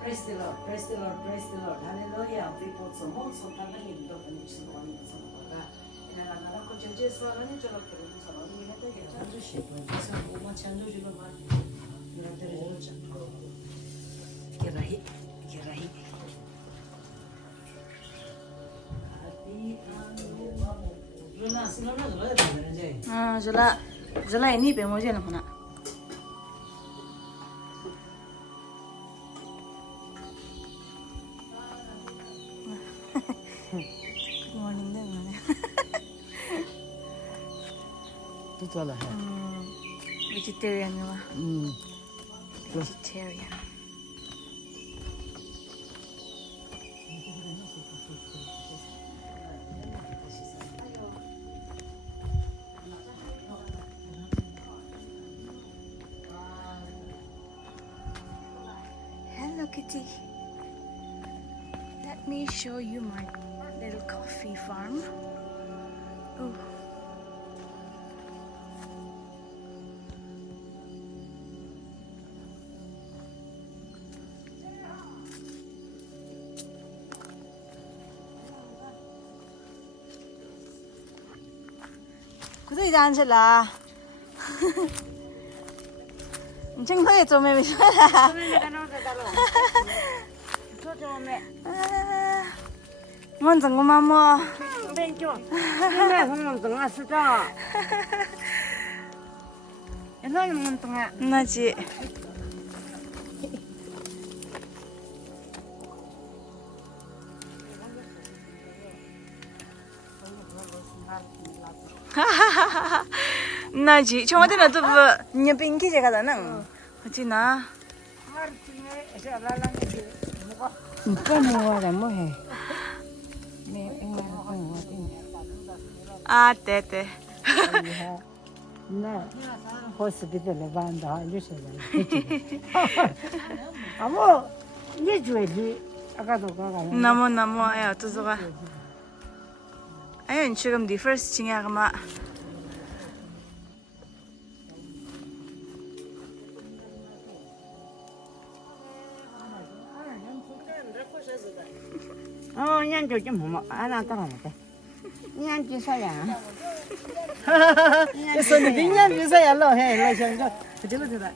Praise the Lord, praise the Lord, praise the Lord. Hallelujah. 우리 보소 모소 당근님도 번역시도 하는 것은 이나라나라 고전제스와가는 저렇게는 저런 일에 되게 전주시고 그래서 오만 전주지로 말 이렇게 되죠. 게라히 루나 스노나 들어야 되는 이제. 줄라 ini pemoje na hona. Good morning din man. Ito lah. Vegetarian nga. Vegetarian. Hello kitty. Let me show you my little coffee farm. Oh. 그래 앉을라. 정말 좀 해미셔. 먼저 고마워. 벤죠. 맨날 그러면 동아 쓰자. 옛날에 먹는 동아. 나지. 나지. 저한테는 또 뭐 빈기제 가다는. 어찌나. 이거 뭐가 뭐해? 아, 네. 나 호스피탈에 반다 주세요. 아무 이제 줘야지. 아까도 가가. 너무 아야 또서가. 아연 지금 디 first 칭이야 그마. 그냥 저좀 뭐 하나 따라놓게. 그냥 주사야. 그래서 그냥 주사야 로 해. 로 생각. 그대로 되다.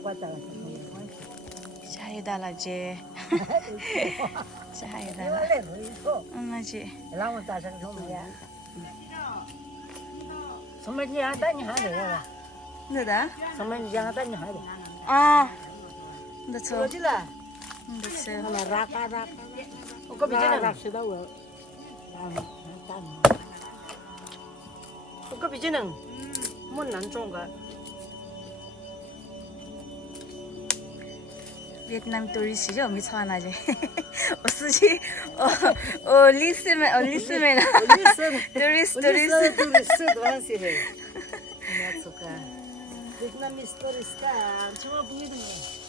똑같다 같아. Cahaya dah lah je. Cahaya dah lah. 이걸래 뭐 있어? Aji. 라면 따서 놓으면 선배님 하다니 하래. Dah dah? 선배님 하다니 하래. Ah. Dah tu. 그러지라. Dah tu. 하나 라카라. 그거 비제는 락시다 왜? 그거 비제는 뭐난 좋은가? Vietnam tourist je, mi chana je. Osuji. Oh, listen me, tourist. туристы 도와시래. 맞을까? 베트남이스 토리스트가 정말 보이는 거.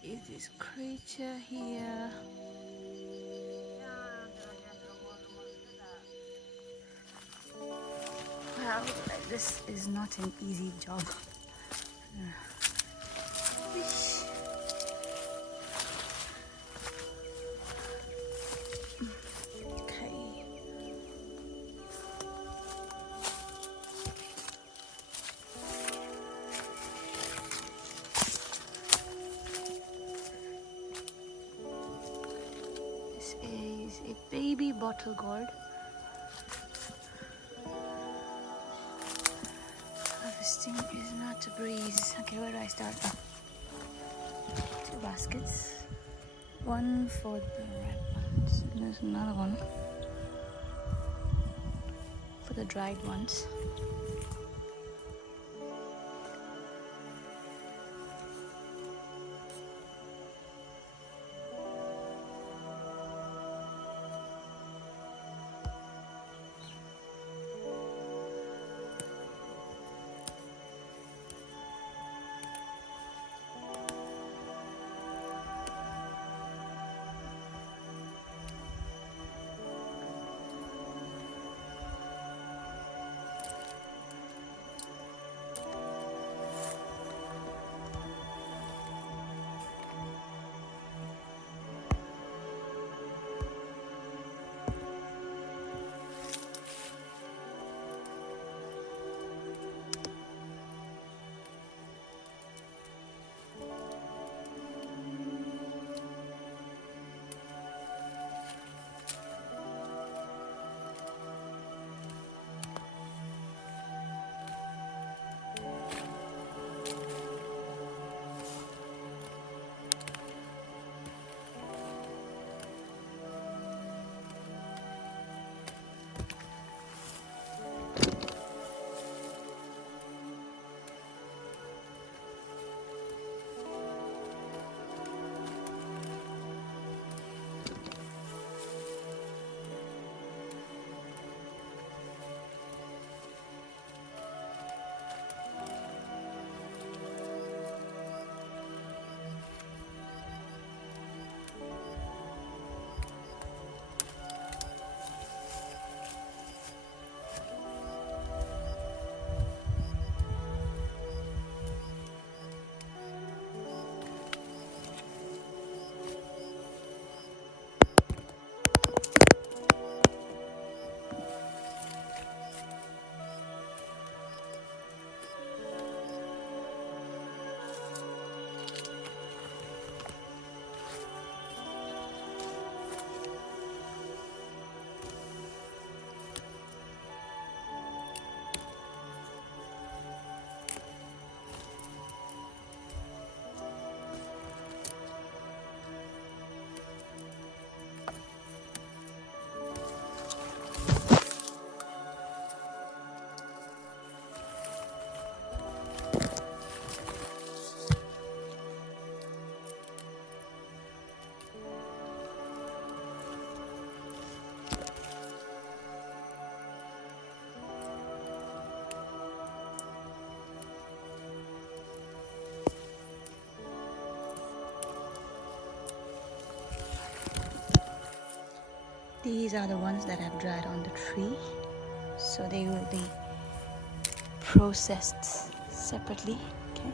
Is this creature here? Wow, this is not an easy job. Okay. This is a baby bottle gourd. Harvesting is not a breeze. Okay, where do I start? 2 baskets. One for the ripe ones. And there's another one for the dried ones. These are the ones that have dried on the tree, so they will be processed separately. Okay.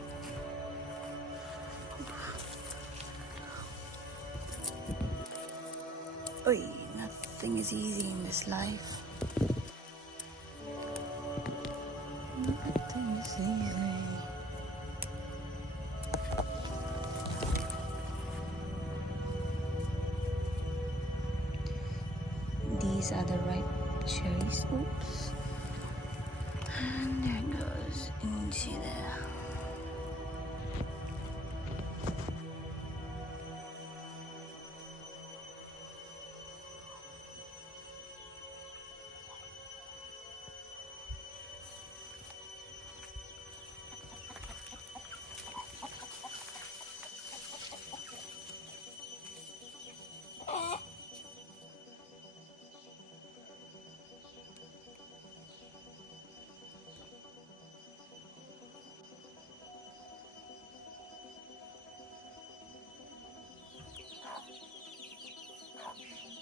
Oy, nothing is easy in this life. Nothing is easy. These are the ripe cherries. Oops. And there it goes into there.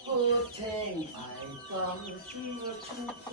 호텔 알감 쉬어 춤춰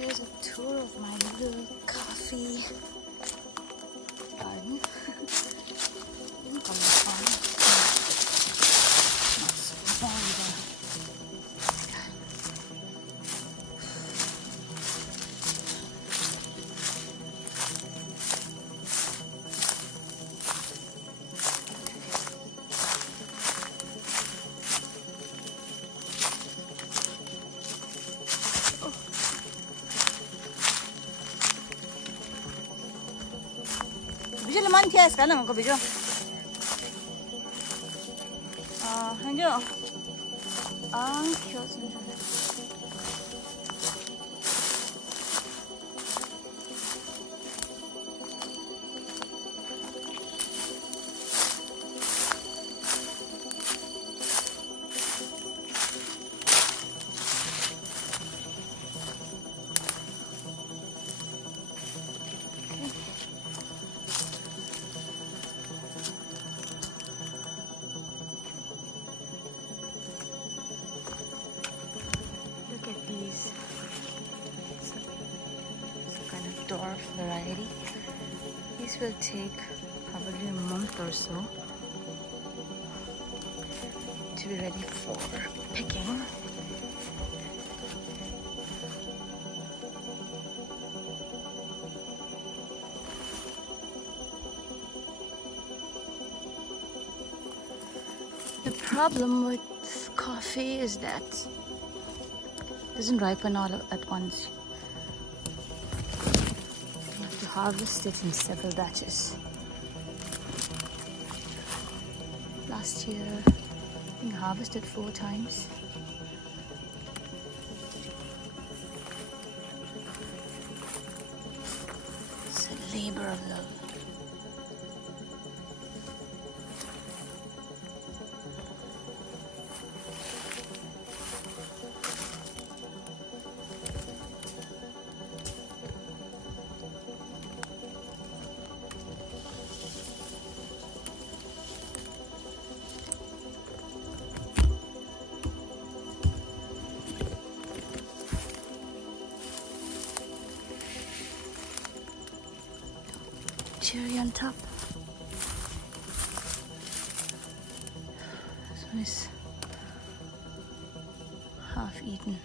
Here's a tour of my little coffee garden. On the farm. Not small either. 비주얼 많이 티아스 가는 거 비주. 아, 현주. 아, 귀여워. Look at these. It's a kind of dwarf variety. These will take probably a month or so to be ready for picking. The problem with coffee is that it doesn't ripen all at once. You have to harvest it in several batches. Last year, I think I harvested 4 times. It's a labor of love. Cherry on top. This one is half eaten.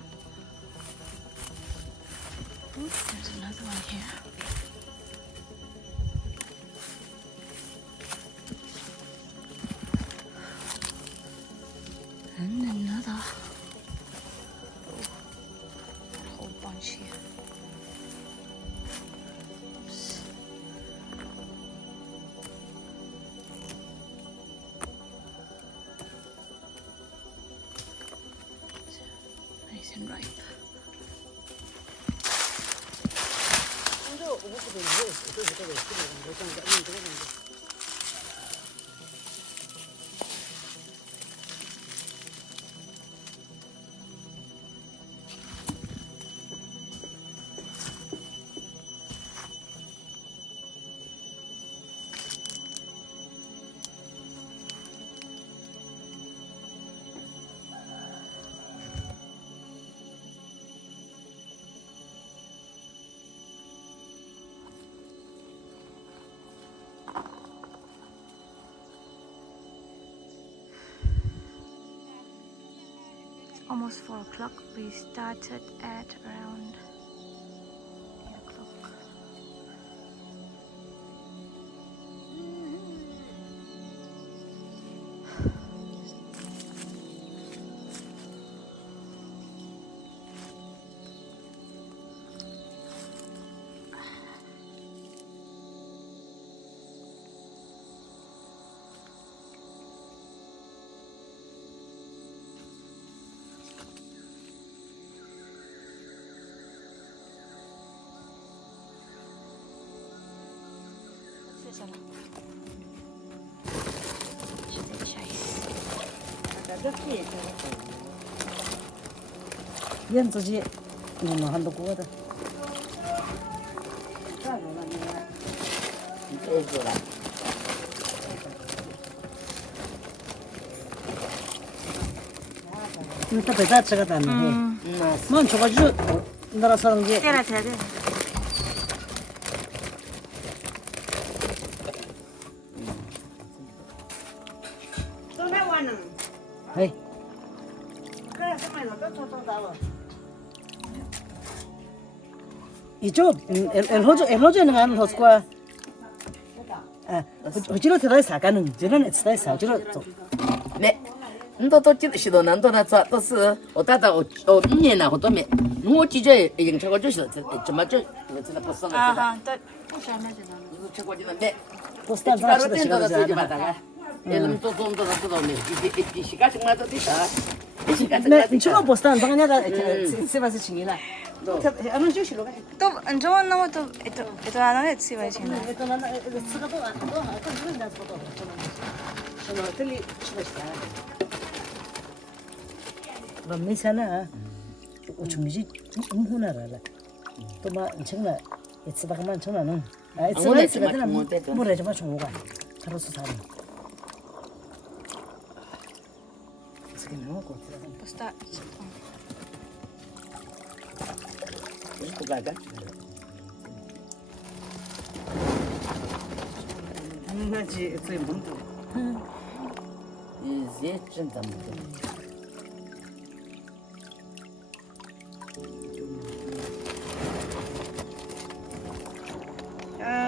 Ooh, there's another one here. And another. Oh, got a whole bunch here. Oops. Nice and ripe. Almost 4 o'clock. We started at around 8 o'clock.腌自己弄了很多锅的。다 배다 찍어 놨네. 뭐 저거 주 나라 사는 게. 때라 돼야 돼. 헤이. 이쪽 엘로즈는 가는 호스과. 어찌로 대단히 사가는 저는 스타일 사주로 좀. 네. 너도 지도 난도나 또是我大概我1年了我都没我记着营车过就是怎么就真的不是了 아하, 또 잘못 되나? 이거 최고 지는 네 포스터 바로 하나씩 된다고 찍어 쓰지 자. 마다가 얘는 또 좀더 그러네 이 시간씩 맞아 됐다 이 시간씩 네, 맞아 이쪽은 포스터 안 방냐가 세바스 칭이라. 아무 주시로 가. 또 안 좋은 놈은 또 ito ano net si Wajin. 또 나는 쓰가도 안 또, 또 주는 다 쓰고. 저는 틀리 치고있다. 럼미사나 우중지 인후나라라. 또마 정말 에츠바가만 전화는 에츠바가 되는 뭐래 좀 중고가 가로수 사는. 그게 너무 고트라. Basta. 이거 가가 나지 저희 문도. 이제 좀 담고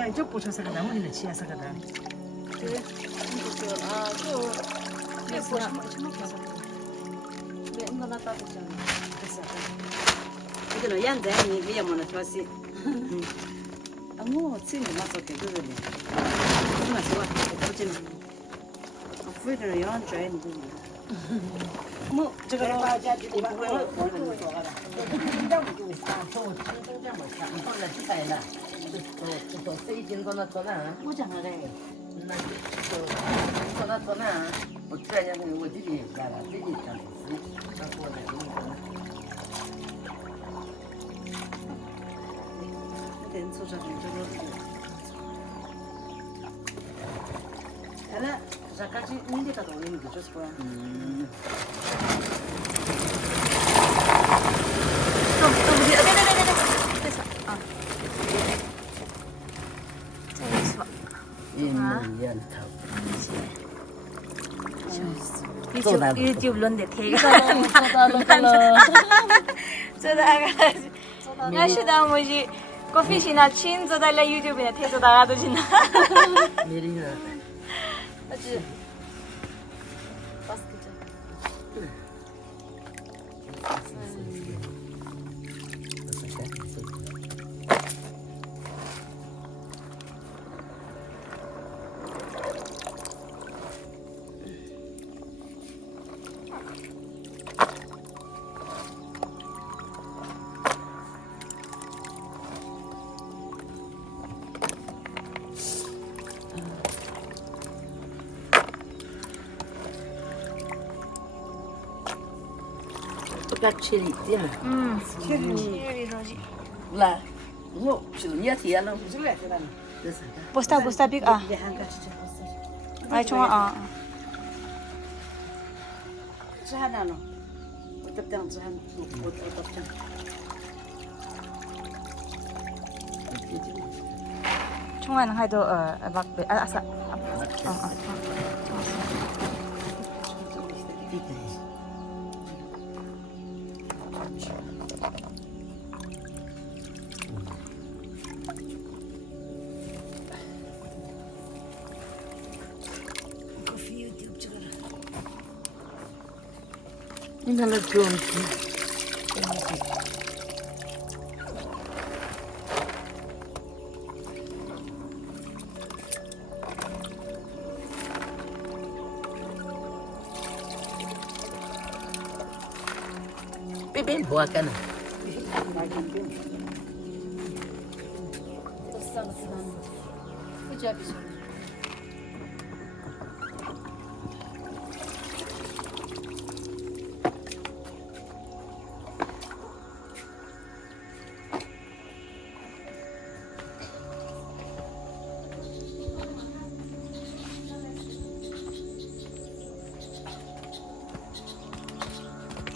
나 이쪽 보셔서 가다 우리는 지하서 가다. 그래? 아, 또. 네, 보시면 왜 엄마 나빠 보잖아. 됐어. 이거는 연장이 위험한 것이. 아무 친구 맞았게 그러네. 정말 좋아. 보지는. 후회를 연장이 누구? 뭐 저거 오장하래. 된 소장은 저거. 하나 저까지 인디가 올리는 게 좋을 거야. 또 우리 네네네네. 됐어. 아. 자, 있어. YouTube luôn để thế cho đã nhà sư đạo mới gì coffee xin là chín cho đây là YouTube này thế cho đã tôi xin 아주 마스크죠. Cacciari, tieni. 체리로지. Là, ngộ, chữ nhất thì ăn không? 무슨 래 그다음. 보스타 빅 아. 이제 한 가지 좀 봤어. 아이 좋아 아. 저 하나는 어떻게 저 하나 어떻게 총알은 하도 막배 아싸. Nhưng mà là trường bên bùa cái này Good job, Isu.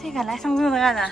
Thế cả lại xong rồi à?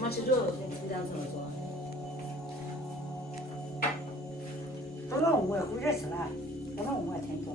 마시죠.都让我回这死了，都让我天做。